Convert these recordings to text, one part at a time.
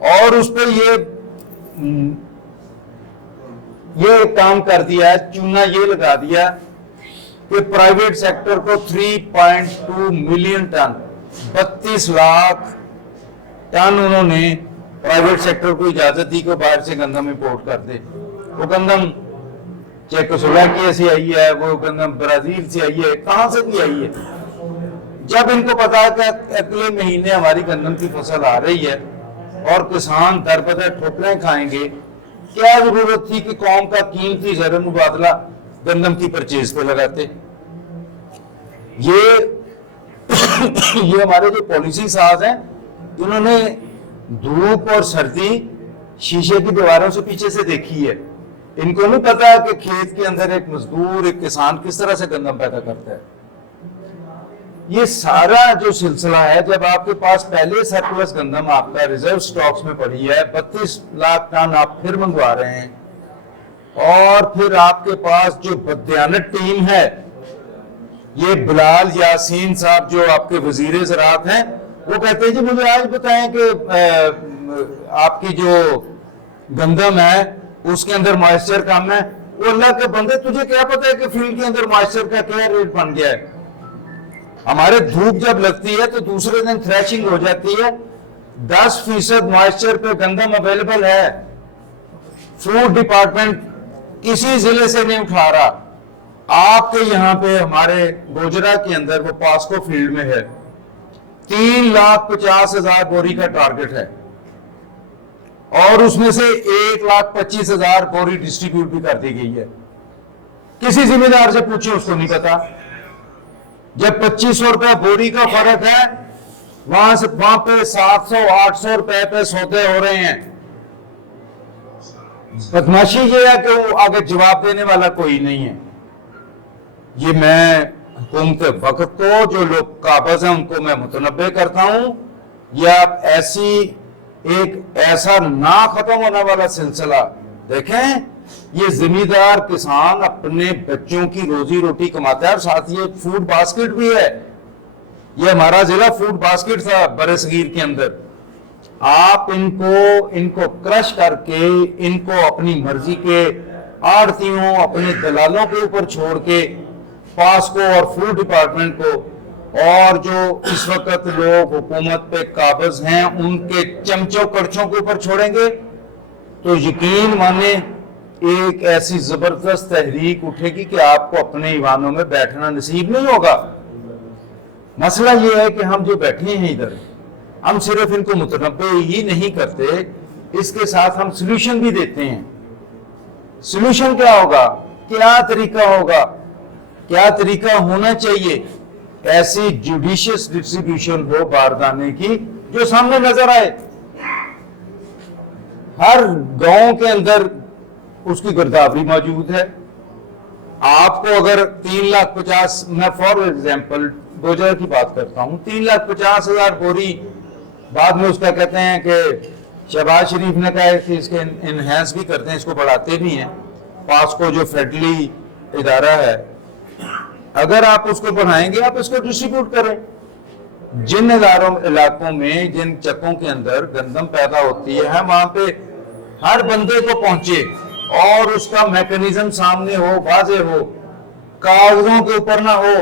اور اس پہ یہ کام کر دیا ہے، چونا یہ لگا دیا کہ پرائیویٹ سیکٹر کو 3.2 ملین ٹن 32 لاکھ ٹن انہوں نے پرائیویٹ سیکٹر کو اجازت دی کہ باہر سے گندم امپورٹ کر دے. وہ گندم چیکوسلوواکیا سے آئی ہے، وہ گندم برازیل سے آئی ہے، کہاں سے بھی آئی ہے. جب ان کو پتا ہے کہ اگلے مہینے ہماری گندم کی فصل آ رہی ہے اور کسان در بدر ٹھوکریں کھائیں گے، کیا ضرورت تھی کہ قوم کا قیمتی زر مبادلہ گندم کی پرچیز پہ لگاتے. یہ ہمارے جو پالیسی ساز ہیں انہوں نے دھوپ اور سردی شیشے کی دیواروں سے پیچھے سے دیکھی ہے. ان کو نہیں پتا کہ کھیت کے اندر ایک مزدور، ایک کسان کس طرح سے گندم پیدا کرتا ہے. یہ سارا جو سلسلہ ہے، جب آپ کے پاس پہلے سرپلس گندم آپ کا ریزرو سٹاکس میں پڑی ہے، 32 لاکھ ٹن آپ پھر منگوا رہے ہیں، اور پھر آپ کے پاس جو بددیانت ٹیم ہے، یہ بلال یاسین صاحب جو آپ کے وزیر زراعت ہیں، وہ کہتے ہیں جی مجھے آج بتائیں کہ آپ کی جو گندم ہے اس کے اندر موائسچر کم ہے. وہ اللہ کے بندے، تجھے کیا پتا ہے کہ فیلڈ کے اندر موائسچر کا کیا ریٹ بن گیا ہے. ہمارے دھوپ جب لگتی ہے تو دوسرے دن تھریشنگ ہو جاتی ہے، 10% موائسچر پہ گندم اویلیبل ہے. فوڈ ڈپارٹمنٹ کسی ضلع سے نہیں اٹھا رہا. آپ کے یہاں پہ ہمارے گوجرا کے اندر وہ پاسکو فیلڈ میں ہے، 3,50,000 بوری کا ٹارگٹ ہے، اور اس میں سے 1,25,000 بوری ڈسٹریبیوٹ بھی کر دی گئی ہے. کسی ذمہ دار سے پوچھیں، اس کو نہیں پتا. جب 2500 روپے بوری کا فرق ہے، وہاں پہ 700-800 روپے پہ سودے ہو رہے ہیں. بدماشی یہ ہے کہ وہ آگے جواب دینے والا کوئی نہیں ہے. یہ میں حکومت وقت کو، جو لوگ قابض ہیں، ان کو میں متنبہ کرتا ہوں، یہ آپ ایسا نہ ختم ہونے والا سلسلہ دیکھیں. یہ زمیندار کسان اپنے بچوں کی روزی روٹی کماتا ہے، اور ساتھ یہ فوڈ باسکٹ بھی ہے. یہ ہمارا ضلع فوڈ باسکٹ تھا برِ صغیر کے اندر. آپ ان کو کرش کر کے، ان کو اپنی مرضی کے آڑتیوں، اپنے دلالوں کے اوپر چھوڑ کے، پاسکو اور فوڈ ڈپارٹمنٹ کو، اور جو اس وقت لوگ حکومت پہ قابض ہیں ان کے چمچوں کڑچوں کے اوپر چھوڑیں گے، تو یقین مانے ایک ایسی زبردست تحریک اٹھے گی کہ آپ کو اپنے ایوانوں میں بیٹھنا نصیب نہیں ہوگا. مسئلہ یہ ہے کہ ہم جو بیٹھے ہیں ادھر، ہم صرف ان کو متنبہ ہی نہیں کرتے، اس کے ساتھ ہم سلوشن بھی دیتے ہیں. سلوشن کیا ہوگا، کیا طریقہ ہوگا، کیا طریقہ ہونا چاہیے. ایسی جوڈیشس ڈسٹریبیوشن ہو باردانے کی جو سامنے نظر آئے. ہر گاؤں کے اندر اس کی گردابری موجود ہے. آپ کو اگر 3,50,000، میں فار ایگزامپل گوجرا کی بات کرتا ہوں، 3,50,000 بوری، بعد میں اس کا کہتے ہیں کہ شہباز شریف نے کہا کہ اس کے انہینس بھی کرتے ہیں، اس کو بڑھاتے بھی ہیں. پاسکو جو فیڈرلی ادارہ ہے، اگر آپ اس کو بڑھائیں گے، آپ اس کو ڈسٹریبیوٹ کریں. جن علاقوں میں، جن چکوں کے اندر گندم پیدا ہوتی ہے، وہاں پہ ہر بندے کو پہنچے اور اس کا میکنزم سامنے ہو، واضح ہو، کاغذوں کے اوپر نہ ہو.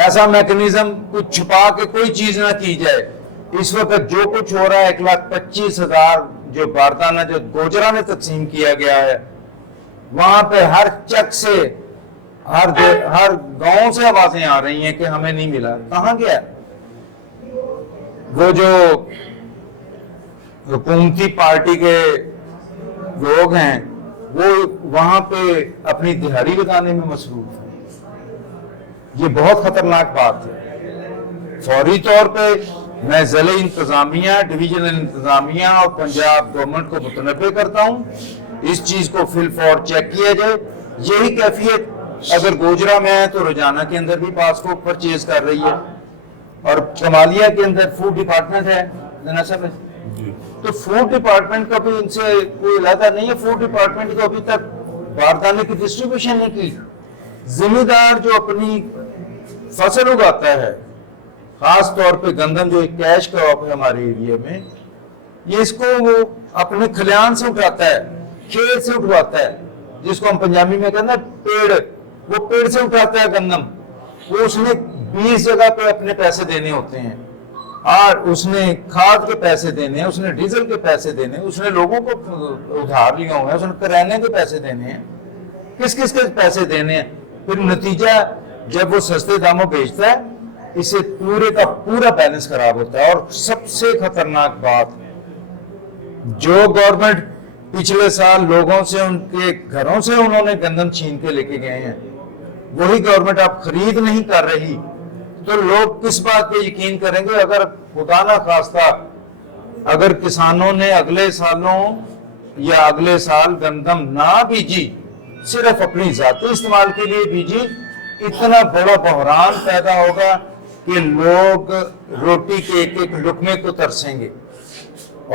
ایسا میکنزم کچھ چھپا کے کوئی چیز نہ کی جائے. اس وقت جو کچھ ہو رہا ہے، 1,25,000 جو باردانہ جو گوجرا میں تقسیم کیا گیا ہے، وہاں پہ ہر چک سے، ہر گاؤں سے آوازیں آ رہی ہیں کہ ہمیں نہیں ملا. کہاں گیا؟ وہ جو حکومتی پارٹی کے لوگ ہیں، وہ وہاں پہ اپنی دہاڑی لگانے میں مصروف ہیں. یہ بہت خطرناک بات ہے. فوری طور پہ میں ضلع انتظامیہ، ڈویژنل انتظامیہ اور پنجاب گورنمنٹ کو متنبہ کرتا ہوں، اس چیز کو فل فور چیک کیا جائے. یہی کیفیت اگر گوجرا میں ہے تو روزانہ کے اندر بھی پاسکو پرچیز کر رہی ہے، اور کمالیہ کے اندر فوڈ ڈپارٹمنٹ ہے. تو فوڈ ڈپارٹمنٹ کا بھی ان سے کوئی علیحدہ نہیں ہے. فوڈ ڈپارٹمنٹ کو ابھی تک باردانے کی ڈسٹریبیوشن نہیں کی. ذمہ دار جو اپنی فصل اگاتا ہے خاص طور پہ گندم جو ایک کیش کراپ ہے ہمارے ایریا میں، یہ اس کو وہ اپنے کھلیان سے اٹھاتا ہے، کھیت سے اٹھواتا ہے، جس کو ہم پنجابی میں کہتے ہیں پیڑ، وہ پیڑ سے اٹھاتا ہے گندم، وہ اس نے 20 جگہ پہ اپنے پیسے دینے ہوتے ہیں، اور اس نے کھاد کے پیسے دینے ہیں، اس نے ڈیزل کے پیسے دینے ہیں، اس نے لوگوں کو ادھار لیا ہوا ہے، اس نے کرانے کے پیسے دینے ہیں، کس کس کے پیسے دینے ہیں، پھر نتیجہ جب وہ سستے داموں بیچتا ہے، اسے پورے کا پورا بیلنس خراب ہوتا ہے۔ اور سب سے خطرناک بات، جو گورنمنٹ پچھلے سال لوگوں سے ان کے گھروں سے انہوں نے گندم چھین کے لے کے گئے ہیں، وہی گورنمنٹ اب خرید نہیں کر رہی، تو لوگ کس بات پہ یقین کریں گے؟ اگر خدا نہ خواستہ اگر کسانوں نے اگلے سالوں یا اگلے سال گندم نہ بیجی، صرف اپنی ذاتی استعمال کے لیے بیجی، اتنا بڑا بحران پیدا ہوگا کہ لوگ روٹی کے ایک ایک لقمے کو ترسیں گے۔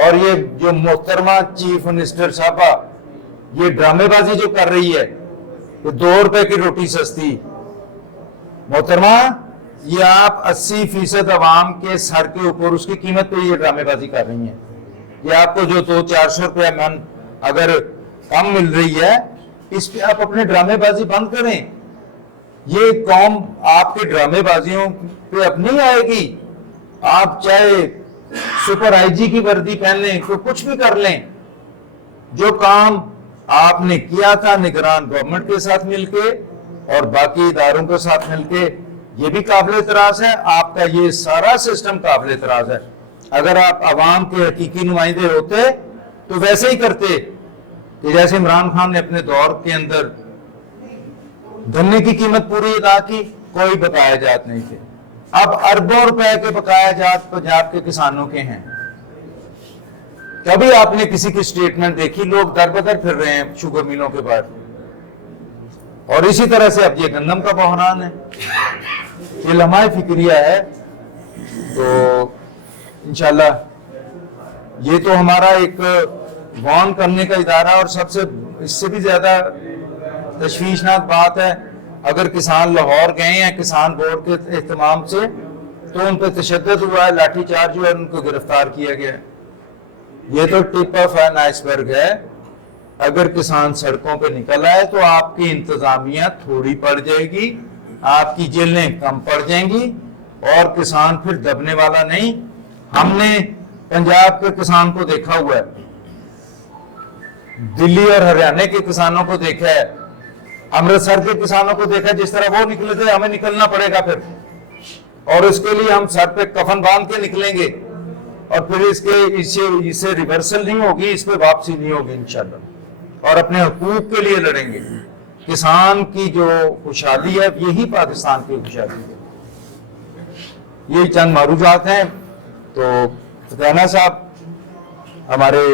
اور یہ جو محترمہ چیف منسٹر صاحبہ یہ ڈرامے بازی جو کر رہی ہے کہ 2 روپے کی روٹی سستی، محترمہ یہ آپ 80% عوام کے سر کے اوپر اس کی قیمت پہ یہ ڈرامے بازی کر رہی ہیں۔ یہ آپ کو جو 200-400 روپے من اگر کم مل رہی ہے، اس پہ آپ اپنے ڈرامے بازی بند کریں۔ یہ قوم آپ کے ڈرامے بازیوں پہ اب نہیں آئے گی۔ آپ چاہے سپر آئی جی کی وردی پہن لیں، کچھ بھی کر لیں، جو کام آپ نے کیا تھا نگران گورنمنٹ کے ساتھ مل کے اور باقی اداروں کے ساتھ مل کے، یہ بھی قابل اعتراض ہے۔ آپ کا یہ سارا سسٹم قابل اعتراض ہے۔ اگر آپ عوام کے حقیقی نمائندے ہوتے تو ویسے ہی کرتے کہ جیسے عمران خان نے اپنے دور کے اندر گنے کی قیمت پوری ادا کی، کوئی بقایا جات نہیں تھے۔ اب اربوں روپے کے بقایا جات پنجاب کے کسانوں کے ہیں۔ کبھی آپ نے کسی کی سٹیٹمنٹ دیکھی؟ لوگ در بدر پھر رہے ہیں شوگر ملوں کے بعد، اور اسی طرح سے اب یہ گندم کا بحران ہے، یہ لمحہ فکریہ ہے۔ تو انشاءاللہ یہ تو ہمارا ایک وارن کرنے کا ادارہ، اور سب سے اس سے بھی زیادہ تشویشناک بات ہے، اگر کسان لاہور گئے ہیں کسان بورڈ کے اہتمام سے تو ان پہ تشدد ہوا ہے، لاٹھی چارج ہوا ہے، ان کو گرفتار کیا گیا ہے۔ یہ تو ٹپ آف این آئس برگ ہے۔ اگر کسان سڑکوں پہ نکل آئے تو آپ کی انتظامیہ تھوڑی پڑ جائے گی، آپ کی جیلیں کم پڑ جائیں گی، اور کسان پھر دبنے والا نہیں۔ ہم نے پنجاب کے کسان کو دیکھا ہوا ہے، دلی اور ہریانہ کے کسانوں کو دیکھا ہے، امرتسر کے کسانوں کو دیکھا، جس طرح وہ نکلے تھے ہمیں نکلنا پڑے گا پھر، اور اس کے لیے ہم سر پہ کفن باندھ کے نکلیں گے، اور پھر اس سے ریورسل نہیں ہوگی، اس پہ واپسی نہیں ہوگی انشاءاللہ، اور اپنے حقوق کے لیے لڑیں گے۔ کسان کی جو خوشحالی ہے یہی پاکستان کی خوشحالی ہے۔ یہ چند معروضات ہیں۔ تو فتح صاحب ہمارے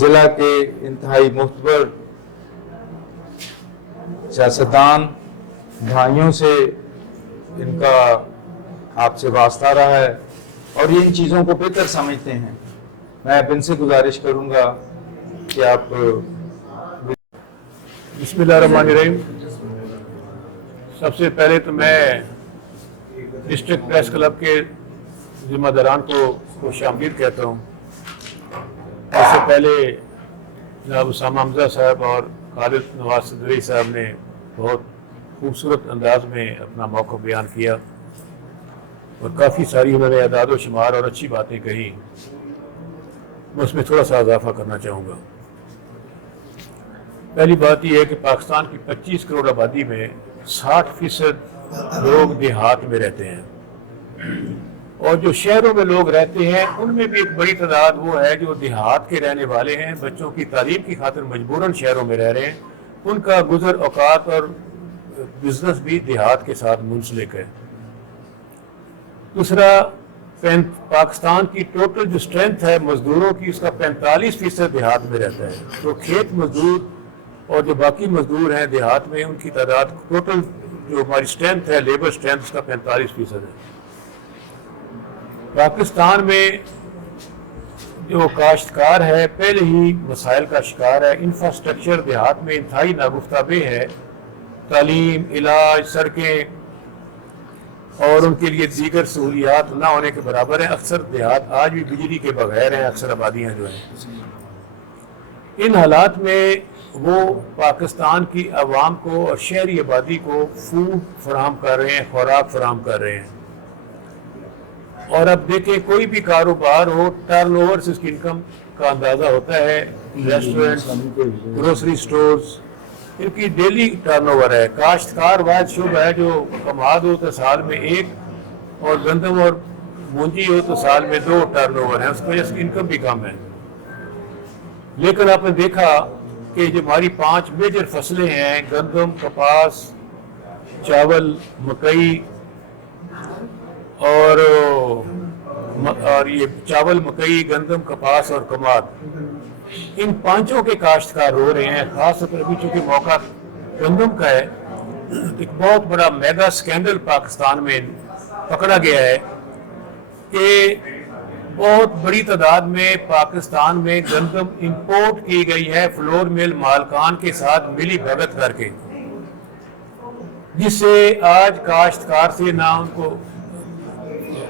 ضلع کے انتہائی معتبر سیاستدان بھائیوں سے ان کا آپ سے واسطہ رہا ہے، اور یہ ان چیزوں کو بہتر سمجھتے ہیں۔ میں اب ان سے گزارش کروں گا کہ آپ بسم اللہ الرحمن الرحیم۔ سب سے پہلے تو میں ڈسٹرکٹ پریس کلب کے ذمہ داران کو خوش آمدید کہتا ہوں۔ اس سے پہلے جناب اسامہ حمزہ صاحب اور خالد نواز صدری صاحب نے بہت خوبصورت انداز میں اپنا موقف بیان کیا، اور کافی ساری انہوں نے اعداد و شمار اور اچھی باتیں کہی۔ میں اس میں تھوڑا سا اضافہ کرنا چاہوں گا۔ پہلی بات یہ ہے کہ پاکستان کی 25 کروڑ آبادی میں 60% لوگ دیہات میں رہتے ہیں، اور جو شہروں میں لوگ رہتے ہیں ان میں بھی ایک بڑی تعداد وہ ہے جو دیہات کے رہنے والے ہیں، بچوں کی تعلیم کی خاطر مجبوراً شہروں میں رہ رہے ہیں، ان کا گزر اوقات اور بزنس بھی دیہات کے ساتھ منسلک ہے۔ دوسرا، پاکستان کی ٹوٹل جو اسٹرینتھ ہے مزدوروں کی، اس کا 45% دیہات میں رہتا ہے۔ تو کھیت مزدور اور جو باقی مزدور ہیں دیہات میں، ان کی تعداد ٹوٹل جو ہماری اسٹرینتھ ہے لیبر اسٹرینتھ، اس کا 45% ہے۔ پاکستان میں جو کاشتکار ہے پہلے ہی مسائل کا شکار ہے۔ انفراسٹرکچر دیہات میں انتہائی ناگفتہ بے ہے، تعلیم، علاج، سڑکیں، اور ان کے لیے دیگر سہولیات نہ ہونے کے برابر ہیں. اکثر دیہات آج بھی بجلی کے بغیر ہیں، اکثر آبادیاں جو ہیں. ان حالات میں وہ پاکستان کی عوام کو اور شہری آبادی کو فوڈ فراہم کر رہے ہیں، خوراک فراہم کر رہے ہیں. اور اب دیکھیں کوئی بھی کاروبار ہو، ٹرن اوور سے اس کی انکم کا اندازہ ہوتا ہے. ریسٹورنٹ، گروسری سٹورز، ان کی ڈیلی ٹرن اوور ہے. کاشتکار واحد شعبہ ہے جو کماد ہو تو سال میں 1 اور گندم اور مونجی ہو تو سال میں 2 ٹرن اوور ہیں. اس کی وجہ سے انکم بھی کم ہے. لیکن آپ نے دیکھا کہ جو ہماری 5 میجر فصلیں ہیں، گندم، کپاس، چاول، مکئی اور یہ چاول، مکئی، گندم، کپاس اور کماد، ان 5 کے کاشتکار ہو رہے ہیں. خاص طور پر ابھی چونکہ موقع گندم کا ہے، ایک بہت بڑا میگا سکینڈل پاکستان میں پکڑا گیا ہے کہ بہت بڑی تعداد میں پاکستان میں گندم امپورٹ کی گئی ہے فلور مل مالکان کے ساتھ ملی بھگت کر کے، جس سے آج کاشتکار سے نہ ان کو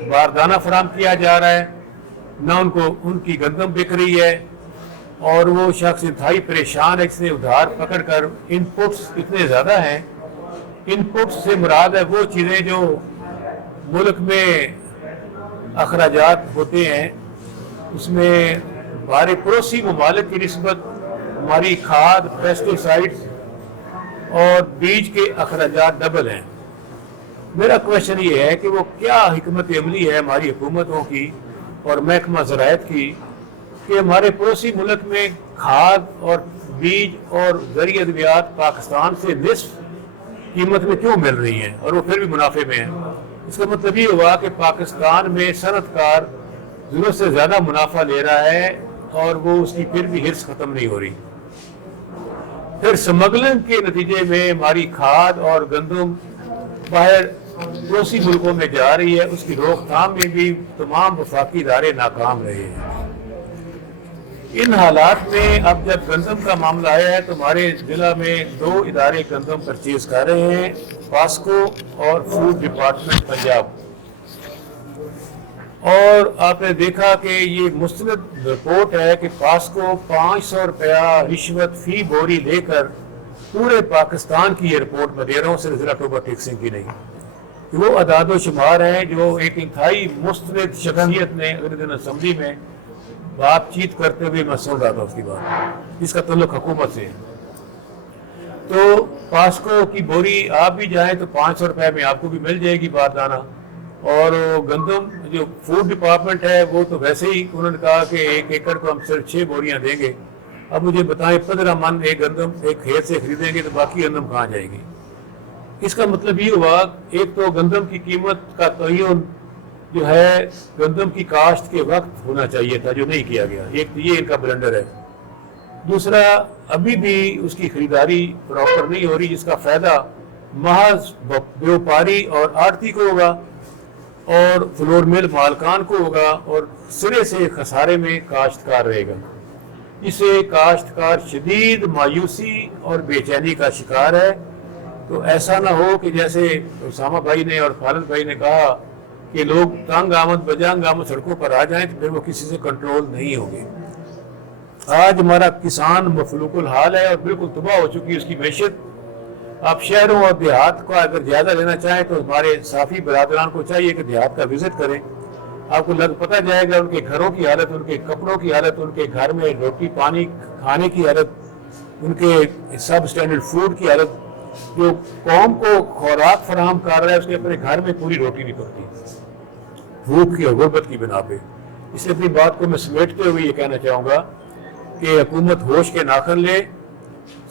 باردانہ فراہم کیا جا رہا ہے، نہ ان کو ان کی گندم بک رہی ہے، اور وہ شخص انتہائی پریشان ہے. اس نے ادھار پکڑ کر ان پٹس اتنے زیادہ ہیں. ان پٹس سے مراد ہے وہ چیزیں جو ملک میں اخراجات ہوتے ہیں، اس میں ہمارے پڑوسی ممالک کی نسبت ہماری کھاد، پیسٹیسائڈز اور بیج کے اخراجات ڈبل ہیں. میرا کویشچن یہ ہے کہ وہ کیا حکمت عملی ہے ہماری حکومتوں کی اور محکمہ زراعت کی کہ ہمارے پڑوسی ملک میں کھاد اور بیج اور زرعی ادویات پاکستان سے نصف قیمت میں کیوں مل رہی ہیں اور وہ پھر بھی منافع میں ہیں. اس کا مطلب یہ ہوا کہ پاکستان میں صنعت کار ضرورت سے زیادہ منافع لے رہا ہے اور وہ اس کی پھر بھی ہرس ختم نہیں ہو رہی. پھر سمگلنگ کے نتیجے میں ہماری کھاد اور گندم باہر پڑوسی ملکوں میں جا رہی ہے. اس کی روک تھام میں بھی تمام وفاقی ادارے ناکام رہے ہیں. ان حالات میں اب جب گندم کا معاملہ آیا ہے تو ہمارے ضلع میں 2 ادارے گندم پرچیز کر رہے ہیں، پاسکو اور فوڈ ڈپارٹمنٹ پنجاب. اور آپ نے دیکھا کہ یہ مستند رپورٹ ہے کہ پاسکو 500 روپیہ رشوت فی بوری لے کر پورے پاکستان کی یہ رپورٹ میں دے رہا ہوں، صرف ضلع ٹوبہ ٹیکسنگ کی نہیں. وہ اعداد و شمار ہیں جو ایک انتہائی مستند شخصیت نے اگلے دن اسمبلی میں بات چیت کرتے ہوئے میں سن رہا تھا اس کی بات، جس کا تعلق حکومت سے. تو پاسکو کی بوری آپ بھی جائیں تو 500 روپے میں آپ کو بھی مل جائے گی باردانہ. اور گندم جو فوڈ ڈپارٹمنٹ ہے وہ تو ویسے ہی انہوں نے کہا کہ 1 ایکڑ کو ہم صرف 6 بوریاں دیں گے. اب مجھے بتائیں 15 من ایک گندم ایک کھیت سے خریدیں گے تو باقی گندم کہاں جائے گی؟ اس کا مطلب یہ ہوا ایک تو گندم کی قیمت کا تعین جو ہے گندم کی کاشت کے وقت ہونا چاہیے تھا، جو نہیں کیا گیا. ایک تو یہ ان کا بلنڈر ہے. دوسرا، ابھی بھی اس کی خریداری پراپر نہیں ہو رہی، جس کا فائدہ محض بیوپاری اور آڑتی کو ہوگا اور فلور مل مالکان کو ہوگا، اور سرے سے خسارے میں کاشتکار رہے گا. اس سے کاشتکار شدید مایوسی اور بے چینی کا شکار ہے. تو ایسا نہ ہو کہ جیسے اسامہ بھائی نے اور خالد بھائی نے کہا کہ لوگ تنگ آمد بجنگ آمد سڑکوں پر آ جائیں تو پھر وہ کسی سے کنٹرول نہیں ہوگی. آج ہمارا کسان مفلوق الحال ہے اور بالکل تباہ ہو چکی اس کی معیشت. آپ شہروں اور دیہات کا اگر جائزہ لینا چاہیں تو ہمارے صافی برادران کو چاہیے کہ دیہات کا وزٹ کریں. آپ کو پتہ جائے گا ان کے گھروں کی حالت، ان کے کپڑوں کی حالت، ان کے گھر میں روٹی پانی کھانے کی حالت، ان کے سب اسٹینڈرڈ فوڈ کی حالت. جو قوم کو خوراک فراہم کر رہا ہے اس کے اپنے گھر میں پوری روٹی نہیں پکتی بھوک کی اور غربت کی بنا پہ. اس لیے اپنی بات کو میں سمیٹتے ہوئے یہ کہنا چاہوں گا کہ حکومت ہوش کے ناخن لے.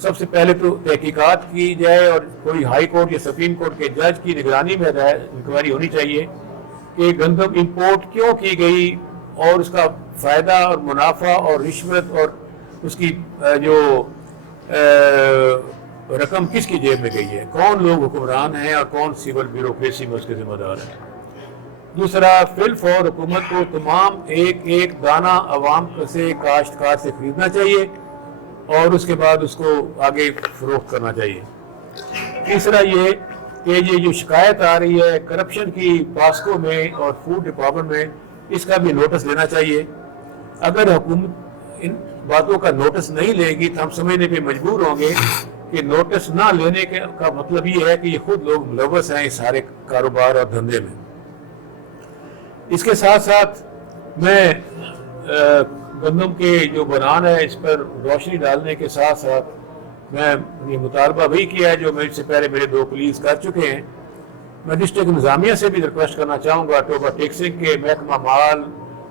سب سے پہلے تو تحقیقات کی جائے اور کوئی ہائی کورٹ یا سپریم کورٹ کے جج کی نگرانی میں انکوائری ہونی چاہیے کہ گندم امپورٹ کیوں کی گئی اور اس کا فائدہ اور منافع اور رشوت اور اس کی جو رقم کس کی جیب میں گئی ہے، کون لوگ حکمران ہیں اور کون سول بیوروکریسی میں اس کے ذمہ دار ہیں. دوسرا، فی الفور حکومت کو تمام ایک دانہ عوام سے کاشتکار سے خریدنا چاہیے اور اس کے بعد اس کو آگے فروخت کرنا چاہیے. تیسرا یہ کہ یہ جو شکایت آ رہی ہے کرپشن کی پاسکو میں اور فوڈ ڈپارٹمنٹ میں، اس کا بھی نوٹس لینا چاہیے۔ اگر حکومت ان باتوں کا نوٹس نہیں لے گی تو ہم سمجھنے پہ مجبور ہوں گے کہ نوٹس نہ لینے کا مطلب یہ ہے کہ یہ خود لوگ ملوث ہیں اس سارے کاروبار اور دھندے میں۔ اس کے ساتھ ساتھ میں گندم کے جو بنان ہے اس پر روشنی ڈالنے کے ساتھ ساتھ میں یہ مطالبہ وہی کیا ہے جو میرے سے پہلے میرے دو کلیگز کر چکے ہیں۔ میں ڈسٹرکٹ انتظامیہ سے بھی ریکویسٹ کرنا چاہوں گا، ٹوبہ ٹیکسنگ کے محکمہ مال،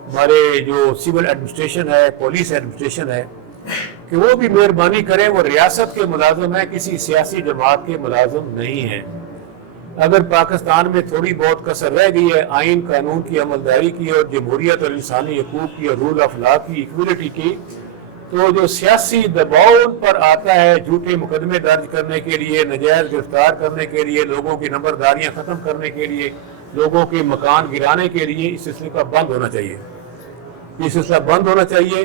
ہمارے جو سول ایڈمنسٹریشن ہے، پولیس ایڈمنسٹریشن ہے، کہ وہ بھی مہربانی کریں، وہ ریاست کے ملازم ہیں، کسی سیاسی جماعت کے ملازم نہیں ہیں۔ اگر پاکستان میں تھوڑی بہت کسر رہ گئی ہے آئین قانون کی عملداری کی اور جمہوریت اور انسانی حقوق کی اور رول آف لا کی، ایکویلٹی کی، تو جو سیاسی دباؤ ان پر آتا ہے جھوٹے مقدمے درج کرنے کے لیے، نجائز گرفتار کرنے کے لیے، لوگوں کی نمبرداریاں ختم کرنے کے لیے، لوگوں کے مکان گرانے کے لیے، اس سلسلے کا بند ہونا چاہیے۔ یہ سلسلہ بند ہونا چاہیے،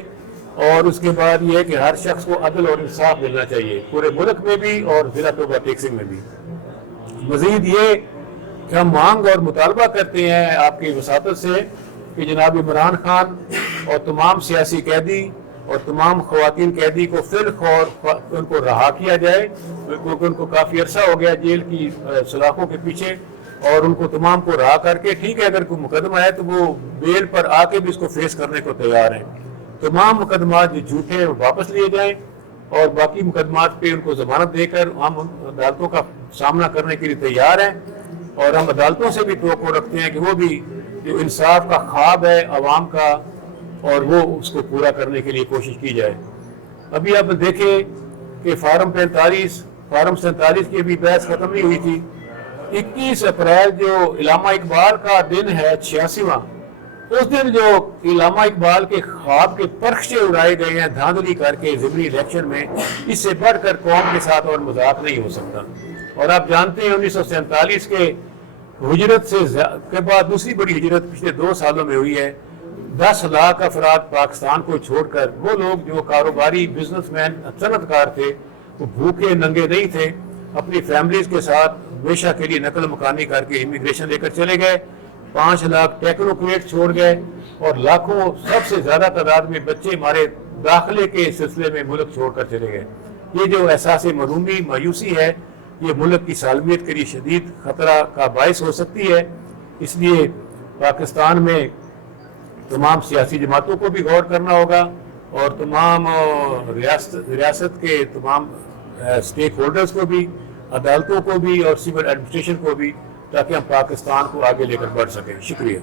اور اس کے بعد یہ ہے کہ ہر شخص کو عدل اور انصاف ملنا چاہیے، پورے ملک میں بھی اور ضلع ٹوبہ ٹیکسنگ میں بھی۔ مزید یہ کہ ہم مانگ اور مطالبہ کرتے ہیں آپ کی وساطت سے کہ جناب عمران خان اور تمام سیاسی قیدی اور تمام خواتین قیدی کو فی الفور ان کو رہا کیا جائے، کیونکہ ان کو کافی عرصہ ہو گیا جیل کی سلاخوں کے پیچھے، اور ان کو تمام کو رہا کر کے، ٹھیک ہے اگر کوئی مقدمہ ہے تو وہ بیل پر آ کے بھی اس کو فیس کرنے کو تیار ہیں۔ تمام مقدمات جو جھوٹے ہیں وہ واپس لیے جائیں، اور باقی مقدمات پہ ان کو ضمانت دے کر ہم عدالتوں کا سامنا کرنے کے لیے تیار ہیں، اور ہم عدالتوں سے بھی توقع رکھتے ہیں کہ وہ بھی جو انصاف کا خواب ہے عوام کا، اور وہ اس کو پورا کرنے کے لیے کوشش کی جائے۔ ابھی آپ دیکھیں کہ فارم 47 کی ابھی بحث ختم نہیں ہوئی تھی۔ 21 اپریل جو علامہ اقبال کا دن ہے 86واں، اس دن جو علامہ اقبال کے خواب کے پرخچے اڑائے گئے ہیں دھاندلی کر کے ضمنی الیکشن میں، اس سے بڑھ کر قوم کے ساتھ اور مذاق نہیں ہو سکتا۔ اور آپ جانتے ہیں 1947 کے ہجرت کے بعد دوسری بڑی ہجرت پچھلے 2 سالوں میں ہوئی ہے۔ 10 لاکھ افراد پاکستان کو چھوڑ کر، وہ لوگ جو کاروباری بزنس مین صنعت کار تھے، وہ بھوکے ننگے نہیں تھے، اپنی فیملیز کے ساتھ ہمیشہ کے لیے نقل مکانی کر کے امیگریشن لے کر چلے گئے۔ 5 لاکھ ٹیکنوکریٹ چھوڑ گئے، اور لاکھوں، سب سے زیادہ تعداد میں بچے ہمارے داخلے کے سلسلے میں ملک چھوڑ کر چلے گئے۔ یہ جو احساس مرومی مایوسی ہے، یہ ملک کی سالمیت کے لیے شدید خطرہ کا باعث ہو سکتی ہے۔ اس لیے پاکستان میں تمام سیاسی جماعتوں کو بھی غور کرنا ہوگا، اور تمام ریاست کے تمام اسٹیک ہولڈرز کو بھی، عدالتوں کو بھی اور سول ایڈمنسٹریشن کو بھی، تاکہ ہم پاکستان کو آگے لے کر بڑھ سکیں۔ شکریہ۔